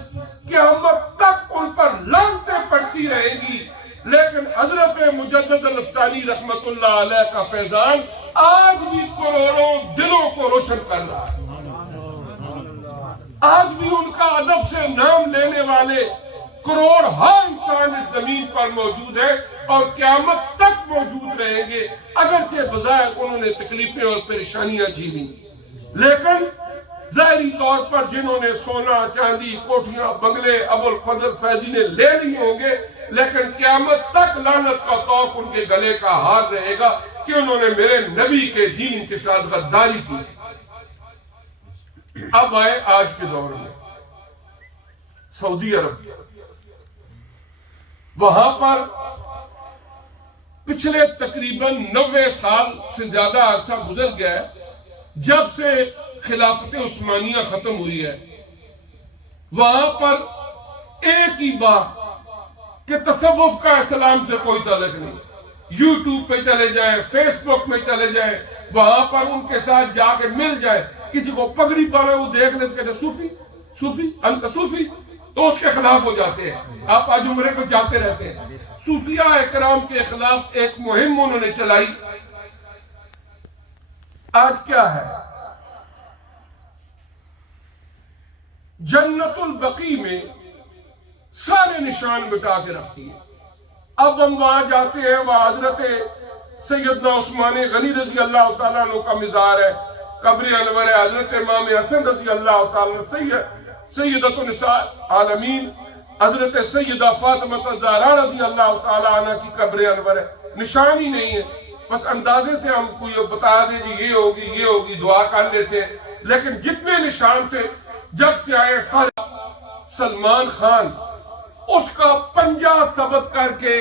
قیامت تک ان پر لعنتیں پڑتی رہیں گی، لیکن حضرت مجدد الافسانی رحمت اللہ علیہ کا فیضان آج بھی کروڑوں دلوں کو روشن کر رہا ہے۔ آج بھی ان کا ادب سے نام لینے والے کروڑ ہاں انسان اس زمین پر موجود ہے اور قیامت تک موجود رہیں گے، اگرچہ بظاہر انہوں نے تکلیفیں اور پریشانیاں جھیلی، لیکن ظاہری طور پر جنہوں نے سونا چاندی کوٹھیاں بنگلے ابو الفضل فیضی نے لے لی ہوں گے، لیکن قیامت تک لعنت کا طوق ان کے گلے کا ہار رہے گا کہ انہوں نے میرے نبی کے دین کے ساتھ غداری کی۔ اب آئے آج کے دور میں سعودی عرب، وہاں پر پچھلے تقریباً 90 سال سے زیادہ عرصہ گزر گیا ہے جب سے خلافت عثمانیہ ختم ہوئی ہے۔ وہاں پر ایک ہی بات کہ تصوف کا اسلام سے کوئی تعلق نہیں۔ یوٹیوب پہ چلے جائیں، فیس بک میں چلے جائیں، وہاں پر ان کے ساتھ جا کے مل جائیں، کسی کو پگڑی پانا وہ دیکھ لیتے کہتے صوفی صوفی انت صوفی، تو اس کے خلاف ہو جاتے ہیں۔ آپ آج عمرے پہ جاتے رہتے ہیں۔ صوفیاء اکرام کے خلاف ایک مہم انہوں نے چلائی۔ آج کیا ہے؟ جنت البقیع میں سارے نشان مٹا کے رکھ دیے۔ اب ہم وہاں جاتے ہیں، وہاں حضرت سیدنا عثمان غنی رضی اللہ تعالیٰ عنہ کا مزار ہے، قبر انور ہے، حضرت امام حسن رضی اللہ تعالیٰ عنہ، سیدۃ النساء عالمین حضرت سیدہ فاطمہ الزہرا رضی اللہ تعالیٰ عنہ کی قبر انور ہے۔ نشان ہی نہیں ہے، بس اندازے سے ہم کو یہ بتا دیں جی یہ ہوگی یہ ہوگی، دعا کر لیتے ہیں، لیکن جتنے نشان تھے جب سے آئے سلمان خان اس کا پنجہ ثبت کر کے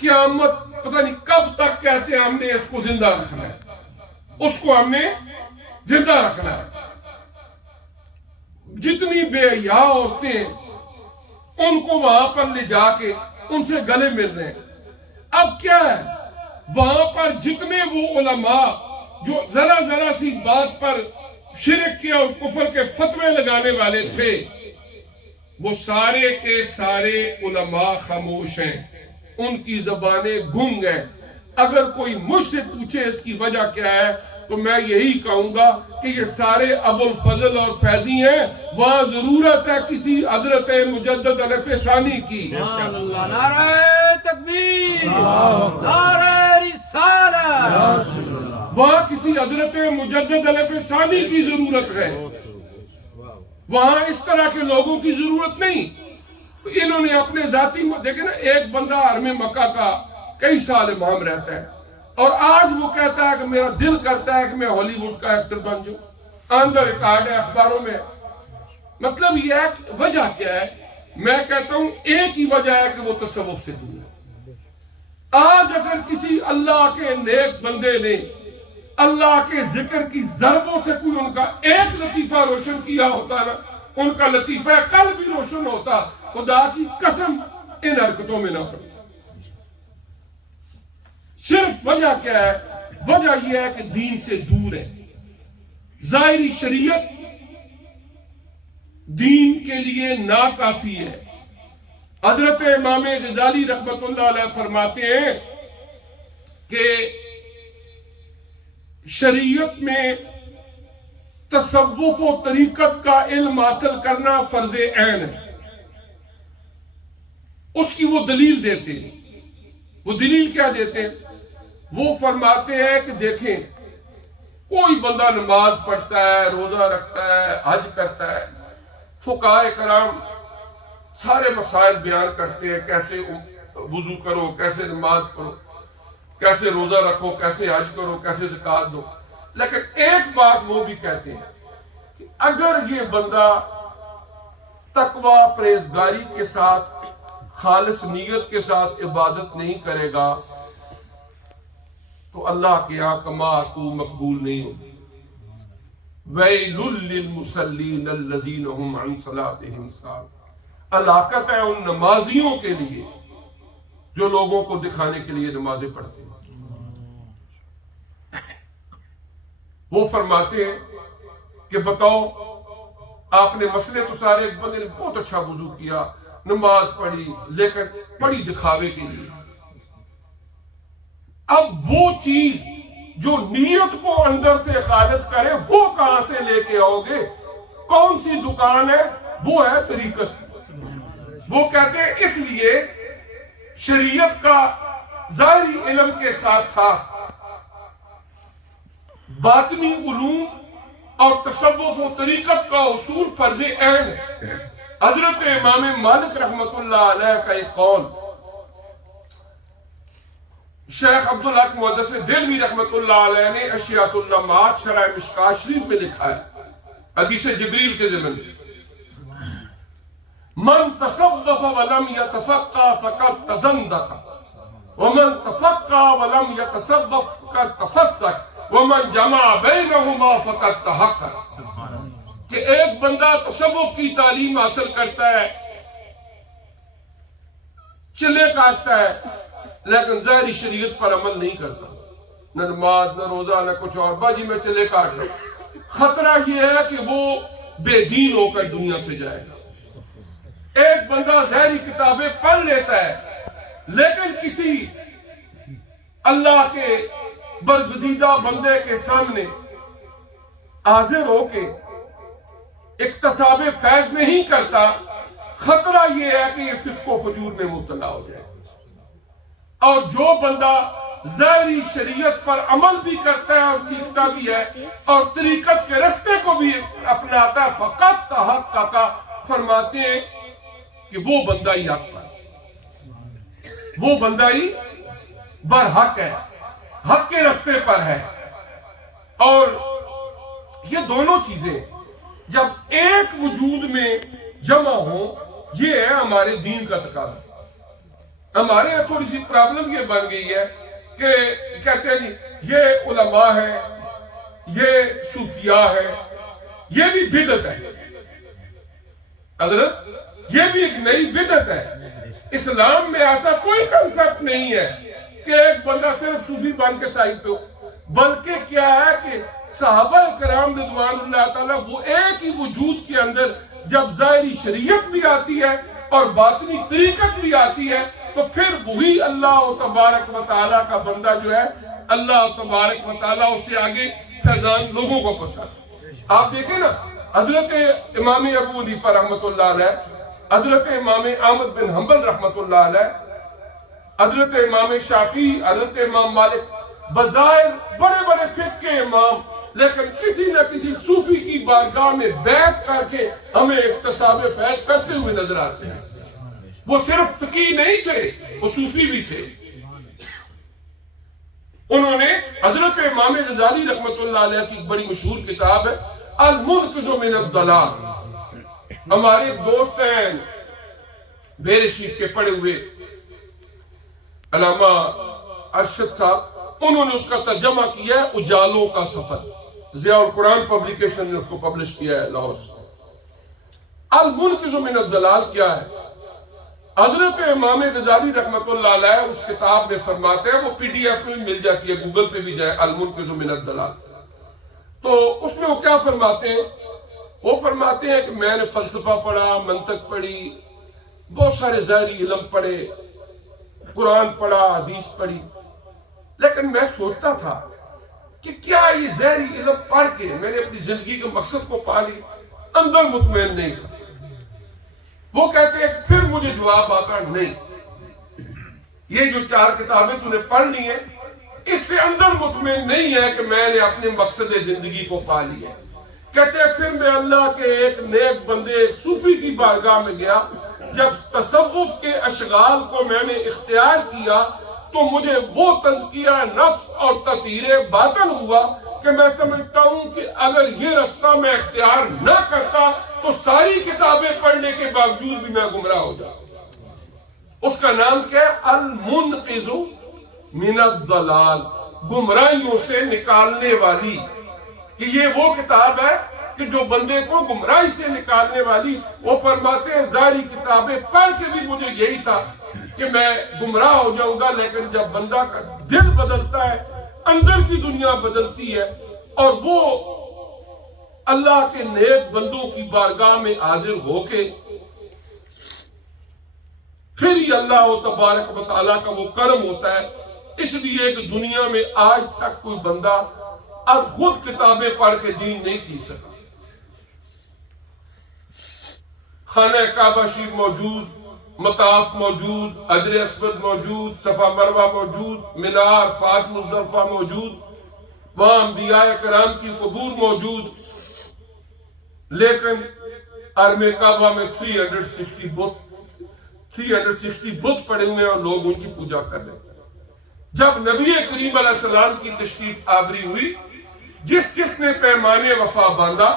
قیامت پتہ نہیں کب تک کہتے ہیں ہم نے اس کو زندہ رکھنا ہے، اس کو ہم نے زندہ رکھنا ہے۔ جتنی بے حیا عورتیں ان کو وہاں پر لے جا کے ان سے گلے مل رہے ہیں۔ اب کیا ہے؟ وہاں پر جتنے وہ علماء جو ذرا ذرا سی بات پر شرک کے اور کفر کے فتوے لگانے والے تھے، وہ سارے کے سارے علماء خاموش ہیں، ان کی زبانیں گنگ ہیں۔ اگر کوئی مجھ سے پوچھے اس کی وجہ کیا ہے تو میں یہی کہوں گا کہ یہ سارے ابو الفضل اور فیضی ہیں، وہاں ضرورت ہے کسی حضرت مجدد الافسانی کی۔ سبحان اللہ، نعرہ تکبیر، نعرہ رسالت، وہاں کسی حضرت مجدد الافسانی کی ضرورت ہے، وہاں اس طرح کے لوگوں کی ضرورت نہیں۔ انہوں نے اپنے ذاتی دیکھیں نا، ایک بندہ حرم مکہ کا کئی سال امام رہتا ہے اور آج وہ کہتا ہے کہ میرا دل کرتا ہے کہ میں ہالی ووڈ کا ایکٹر بن جاؤں، آن دا ریکارڈ ہے اخباروں میں۔ مطلب یہ ہے کہ وجہ کیا ہے؟ میں کہتا ہوں ایک ہی وجہ ہے کہ وہ تصوف سے دور ہے۔ آج اگر کسی اللہ کے نیک بندے نے اللہ کے ذکر کی ضربوں سے کوئی ان کا ایک لطیفہ روشن کیا ہوتا نا، ان کا لطیفہ کل بھی روشن ہوتا، خدا کی قسم ان حرکتوں میں نہ پڑتا۔ صرف وجہ کیا ہے؟ وجہ یہ ہے کہ دین سے دور ہے. ظاہری شریعت دین کے لیے ناکافی ہے. حضرت امام غزالی رحمت اللہ علیہ فرماتے ہیں کہ شریعت میں تصوف و طریقت کا علم حاصل کرنا فرض عین ہے. اس کی وہ دلیل دیتے ہیں. وہ دلیل کیا دیتے ہیں؟ وہ فرماتے ہیں کہ دیکھیں، کوئی بندہ نماز پڑھتا ہے، روزہ رکھتا ہے، حج کرتا ہے، فقہائے کرام سارے مسائل بیان کرتے ہیں، کیسے وضو کرو، کیسے نماز پڑھو، کیسے روزہ رکھو، کیسے حج کرو، کیسے زکوٰۃ دو. لیکن ایک بات وہ بھی کہتے ہیں کہ اگر یہ بندہ تقوی پرہیزگاری کے ساتھ خالص نیت کے ساتھ عبادت نہیں کرے گا تو اللہ کے یہاں کماعت مقبول نہیں ہوگی. وَيْلٌ لِّلْمُصَلِّينَ الَّذِينَ هُمْ عَنْ صَلَاتِهِمْ سَاهُونَ. ہلاکت ہے ان نمازیوں کے لیے جو لوگوں کو دکھانے کے لیے نمازیں پڑھتے ہیں. وہ فرماتے ہیں کہ بتاؤ، آپ نے مسئلے تو سارے، ایک بندے نے بہت اچھا وضو کیا، نماز پڑھی، لیکن پڑھی دکھاوے کے لیے. اب وہ چیز جو نیت کو اندر سے خالص کرے وہ کہاں سے لے کے آؤ گے؟ کون سی دکان ہے؟ وہ ہے طریقت. وہ کہتے ہیں اس لیے شریعت کا ظاہری علم کے ساتھ ساتھ باطنی علوم اور تصوف و طریقت کا اصول فرض عین ہے. حضرت امام مالک رحمت اللہ علیہ کا ایک قول شیخ عبدالحق محدث دہلوی رحمت اللہ علیہ نے اشیاۃ اللمعات شرح مشکات شریف میں لکھا ہے حدیث جبریل کے ضمن میں: من تصوف ولم يتفقه فقد تزندق ومن تفقه ولم يتصوف فقد تفسق ومن جمع بینہما فقد تحقق. کہ ایک بندہ تصوف کی تعلیم حاصل کرتا ہے، چلے کاٹتا ہے، لیکن ظاہری شریعت پر عمل نہیں کرتا، نہ نماز، نہ روزہ، نہ کچھ اور، باجی میں چلے کاٹ رہا ہوں. خطرہ یہ ہے کہ وہ بے دین ہو کر دنیا سے جائے گا. ایک بندہ ظاہری کتابیں پڑھ لیتا ہے لیکن کسی اللہ کے برگزیدہ بندے کے سامنے حاضر ہو کے اکتساب فیض نہیں کرتا، خطرہ یہ ہے کہ یہ فسق و فجور میں مبتلا ہو جائے. اور جو بندہ ظاہری شریعت پر عمل بھی کرتا ہے اور سیکھتا بھی ہے اور طریقت کے رستے کو بھی اپناتا ہے، فقط تحقق، فرماتے ہیں کہ وہ بندہ ہی حق پر، وہ بندہ ہی برحق ہے، حق کے رستے پر ہے. اور یہ دونوں چیزیں جب ایک وجود میں جمع ہوں، یہ ہے ہمارے دین کا تقاضا. ہمارے یہاں تھوڑی سی پرابلم یہ بن گئی ہے کہ کہتے ہیں جی یہ علماء ہے، یہ صوفیاء ہے، یہ بھی بدعت ہے. حضرت یہ بھی ایک نئی بدعت ہے. اسلام میں ایسا کوئی کنسپٹ نہیں ہے کہ ایک بندہ صرف صوفی بن کے سائد پہ ہو، بلکہ کیا ہے کہ صحابہ کرام رضوان اللہ تعالیٰ وہ ایک ہی وجود کے اندر جب ظاہری شریعت بھی آتی ہے اور باطنی طریقت بھی آتی ہے تو پھر وہی اللہ تبارک و تعالیٰ کا بندہ جو ہے، اللہ تبارک و تعالیٰ اس سے آگے فیضان لوگوں کو پہنچاتا. آپ دیکھیں نا، حضرت امام ابو حنیفہ رحمت اللہ علیہ، حضرت امام احمد بن حنبل رحمت اللہ علیہ، حضرت امام شافعی، حضرت امام مالک، بظاہر بڑے بڑے فقہ کے امام، لیکن کسی نہ کسی صوفی کی بارگاہ میں بیعت کر کے ہمیں اکتساب فیض کرتے ہوئے نظر آتے ہیں. وہ صرف فقی نہیں تھے، وہ صوفی بھی تھے. انہوں نے حضرت امام غزالی رحمت اللہ علیہ کی بڑی مشہور کتاب ہے المنقذ من الضلال. ہمارے دوست ہیں بیر شیخ کے پڑھے ہوئے علامہ ارشد صاحب، انہوں نے اس کا ترجمہ کیا ہے اجالوں کا سفر. ضیاء القرآن پبلیکیشن نے اس کو پبلش کیا ہے لاہور سے. المنقذ من الضلال کیا ہے؟ حضرت امام غزالی رحمۃ اللہ علیہ اس کتاب میں فرماتے ہیں، وہ پی ڈی ایف میں بھی مل جاتی ہے، گوگل پہ بھی جائے، المنقذ من الضلال، تو اس میں وہ کیا فرماتے ہیں؟ وہ فرماتے ہیں کہ میں نے فلسفہ پڑھا، منطق پڑھی، بہت سارے ظاہری علم پڑھے، قرآن پڑھا، حدیث پڑھی، لیکن میں سوچتا تھا کہ کیا یہ ظاہری علم پڑھ کے میں نے اپنی زندگی کے مقصد کو پا لی؟ اندر مطمئن نہیں تھا۔ وہ کہتے ہیں کہ پھر مجھے جواب آتا نہیں، یہ جو 4 کتابیں تو نے پڑھ لی ہیں، اس سے اندر مطمئن نہیں ہے کہ میں نے اپنے مقصد زندگی کو پا لیا۔ کہتے ہیں پھر میں اللہ کے ایک نیک بندے، ایک صوفی کی بارگاہ میں گیا، جب تصوف کے اشغال کو میں نے اختیار کیا تو مجھے وہ تزکیہ نفس اور تطہیر باطن ہوا کہ میں سمجھتا ہوں کہ اگر یہ رستہ میں اختیار نہ کرتا تو ساری کتابیں پڑھنے کے باوجود بھی میں گمراہ ہو جاؤں۔ اس کا نام کیا ہے؟ المنقذ من الضلال، گمراہیوں سے نکالنے والی، کہ یہ وہ کتاب ہے کہ جو بندے کو گمراہی سے نکالنے والی۔ وہ فرماتے ہیں ظاہری کتابیں پڑھ کے بھی مجھے یہی تھا کہ میں گمراہ ہو جاؤں گا، لیکن جب بندہ کا دل بدلتا ہے، اندر کی دنیا بدلتی ہے، اور وہ اللہ کے نیک بندوں کی بارگاہ میں حاضر ہو کے پھر ہی اللہ تبارک و تعالیٰ کا وہ کرم ہوتا ہے۔ اس لیے کہ دنیا میں آج تک کوئی بندہ از خود کتابیں پڑھ کے دین نہیں سیکھ سکا۔ خانہ کعبہ شریف موجود، مطاف موجود، حجر اسود موجود، صفا مروہ موجود، مینار فات مزدلفہ موجود، وہاں انبیاء کرام کی قبور موجود، لیکن حرم کعبہ میں 360 بت پڑے ہوئے ہیں اور لوگ ان کی پوجا کر رہے ہیں۔ جب نبی کریم علیہ السلام کی تشریف آوری ہوئی، جس نے پیمانے وفا باندھا،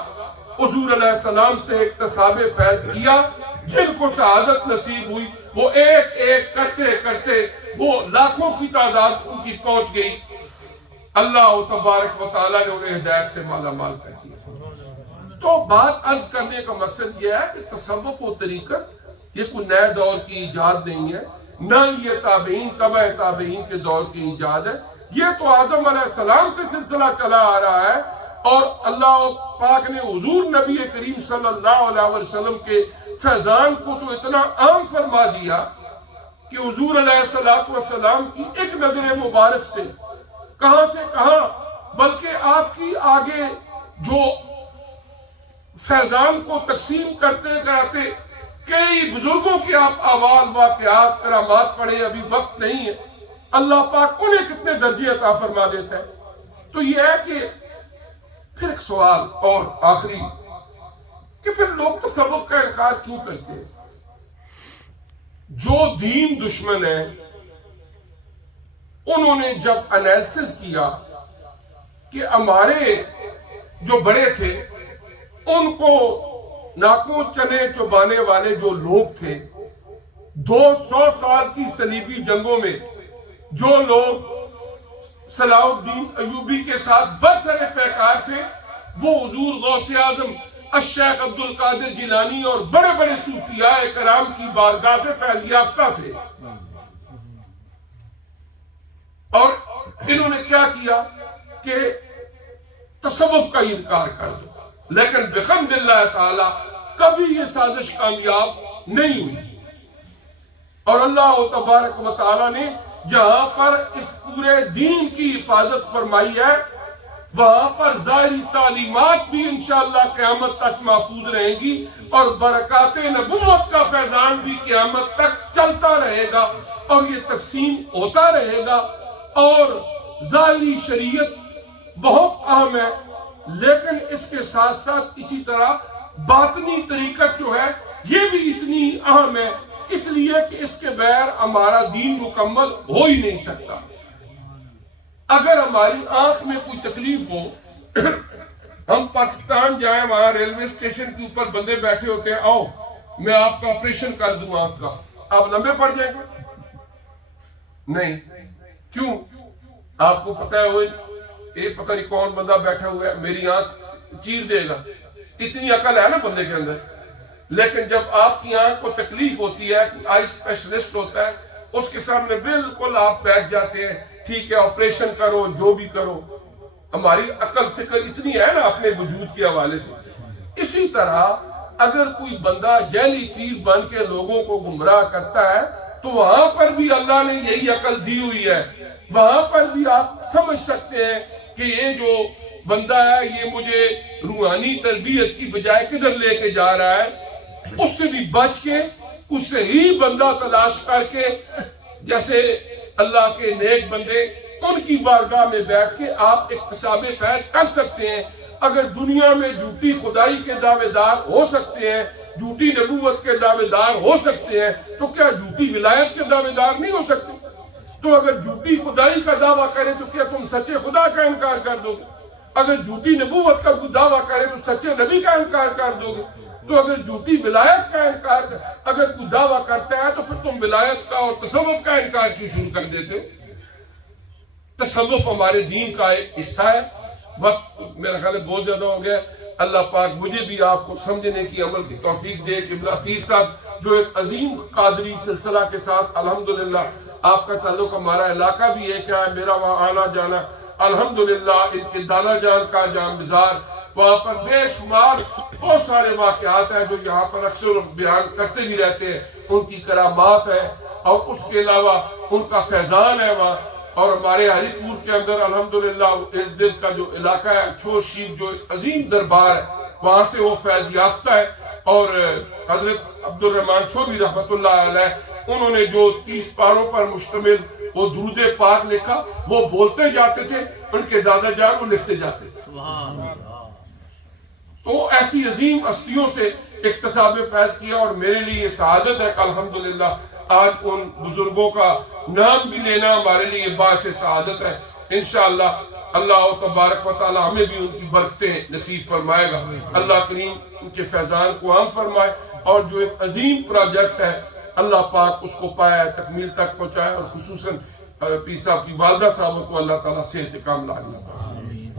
حضور علیہ السلام سے اکتساب فیض کیا، جن کو شہادت نصیب ہوئی، وہ ایک ایک کرتے کرتے وہ لاکھوں کی تعداد ان کی پہنچ گئی۔ اللہ تبارک و تعالیٰ نے انہیں ہدایت سے مالا مال کر دیا۔ تو بات عرض کرنے کا مقصد یہ ہے کہ تصوف و طریقت یہ کوئی نئے دور کی ایجاد نہیں ہے، نہ یہ تابعین تبع تابعین کے دور کی ایجاد ہے، یہ تو آدم علیہ السلام سے سلسلہ چلا آ رہا ہے، اور اللہ پاک نے حضور نبی کریم صلی اللہ علیہ وسلم کے فیضان کو تو اتنا عام فرما دیا کہ حضور علیہ السلام کی ایک نظر مبارک سے کہاں سے کہاں، بلکہ آپ کی آگے جو فیضان کو تقسیم کرتے کراتے کئی بزرگوں کے آپ احوال واقعات کرامات پڑھے، ابھی وقت نہیں ہے، اللہ پاک انہیں کتنے درجے عطا فرما دیتا ہے۔ تو یہ ہے کہ پھر ایک سوال اور آخری کہ پھر لوگ تصوف کا انکار کیوں کرتے ہیں؟ جو دین دشمن ہیں انہوں نے جب انالیسس کیا کہ ہمارے جو بڑے تھے ان کو ناکوں چنے چبانے والے جو لوگ تھے، 200 سال کی صلیبی جنگوں میں جو لوگ صلاح الدین ایوبی کے ساتھ برسر پیکار تھے، وہ حضور غوث اعظم الشیخ عبد القادر جیلانی اور بڑے بڑے صوفیاء کرام کی بارگاہ سے فیض یافتہ تھے، اور انہوں نے کیا کیا کہ تصوف کا انکار کر دو، لیکن بحمد اللہ تعالی کبھی یہ سازش کامیاب نہیں ہوئی، اور اللہ تبارک و تعالی نے جہاں پر اس پورے دین کی حفاظت فرمائی ہے وہاں پر ظاہری تعلیمات بھی انشاءاللہ قیامت تک محفوظ رہیں گی، اور برکات نبوت کا فیضان بھی قیامت تک چلتا رہے گا، اور یہ تقسیم ہوتا رہے گا۔ اور ظاہری شریعت بہت اہم ہے، لیکن اس کے ساتھ ساتھ اسی طرح باطنی طریقت جو ہے یہ بھی اتنی اہم ہے، اس لیے کہ اس کے بغیر ہمارا دین مکمل ہو ہی نہیں سکتا۔ اگر ہماری آنکھ میں کوئی تکلیف ہو، ہم پاکستان جائیں، وہاں ریلوے اسٹیشن کے اوپر بندے بیٹھے ہوتے ہیں، آؤ میں آپ کا آپریشن کر دوں آنکھ کا، آپ لمبے پڑ جائیں گے؟ نہیں، کیوں؟ آپ کو پتہ ہے وہ پتہ نہیں کون بندہ بیٹھا ہوا ہے، میری آنکھ چیر دے گا، اتنی عقل ہے نا بندے کے اندر، لیکن جب آپ کی آنکھ کو تکلیف ہوتی ہے، آئی اسپیشلسٹ ہوتا ہے، اس کے سامنے بالکل آپ بیٹھ جاتے ہیں، ٹھیک ہے آپریشن کرو جو بھی کرو. ہماری عقل فکر اتنی ہے نا اپنے وجود کے حوالے سے. اسی طرح اگر کوئی بندہ جعلی پیر بن کے لوگوں کو گمراہ کرتا ہے تو وہاں پر بھی اللہ نے یہی عقل دی ہوئی ہے. وہاں پر بھی آپ سمجھ سکتے ہیں کہ یہ جو بندہ ہے یہ مجھے روحانی تربیت کی بجائے کدھر لے کے جا رہا ہے. اس سے بھی بچ کے اس سے ہی بندہ تلاش کر کے، جیسے اللہ کے نیک بندے ان کی بارگاہ میں بیٹھ کے آپ اکتساب فیض کر سکتے ہیں. اگر دنیا میں جھوٹی خدائی کے دعوے دار ہو سکتے ہیں، جھوٹی نبوت کے دعوے دار ہو سکتے ہیں، تو کیا جھوٹی ولایت کے دعوے دار نہیں ہو سکتے؟ تو اگر جھوٹی خدائی کا دعویٰ کرے تو کیا تم سچے خدا کا انکار کر دو گے؟ اگر جھوٹی نبوت کا دعویٰ کرے تو سچے نبی کا انکار کر دو گے؟ تو اگر جھوٹی ولایت کا انکار اگر کوئی دعویٰ کرتا ہے تو پھر تم ولایت کا اور تصوف کا انکار کیوں شروع کر دیتے ہو؟ تصوف ہمارے دین کا ایک حصہ ہے. وقت میرا خیال ہے بہت زیادہ ہو گیا. اللہ پاک مجھے بھی آپ کو سمجھنے کی عمل کی توفیق دے. قبلہ پیر صاحب جو ایک عظیم قادری سلسلہ کے ساتھ الحمدللہ آپ کا تعلق، ہمارا علاقہ بھی ایک ہے، میرا وہاں آنا جانا الحمدللہ. ان کے دادا جان کا جام بزار، وہاں پر بے شمار بہت سارے واقعات ہیں جو یہاں پر اکثر بیان کرتے بھی رہتے ہیں. ان کی کرامات ہے اور اس کے علاوہ ان کا فیضان ہے وہاں. اور ہمارے ہری پور کے اندر الحمدللہ اس دل کا جو علاقہ ہے چھوٹ شیف جو عظیم دربار ہے، وہاں سے وہ فیض یافتہ ہے. اور حضرت عبدالرحمن چھوبی رحمت اللہ علیہ انہوں نے جو 30 پاروں پر مشتمل وہ درود پاک لکھا، وہ بولتے جاتے تھے، ان کے دادا جان وہ لکھتے جاتے تھے. تو ایسی عظیم ہستیوں سے اکتساب فیض کیا. اور میرے لیے یہ سعادت ہے کہ الحمدللہ آج ان بزرگوں کا نام بھی لینا ہمارے لیے باعث سعادت ہے. انشاءاللہ اللہ تبارک و تعالی ہمیں بھی ان کی برکتیں نصیب فرمائے گا. اللہ کریم ان کے فیضان کو عام فرمائے. اور جو ایک عظیم پروجیکٹ ہے اللہ پاک اس کو پایا تکمیل تک پہنچائے. اور خصوصاً پیر صاحب کی والدہ صاحب کو اللہ تعالیٰ صحت کاملہ عطا فرمائے.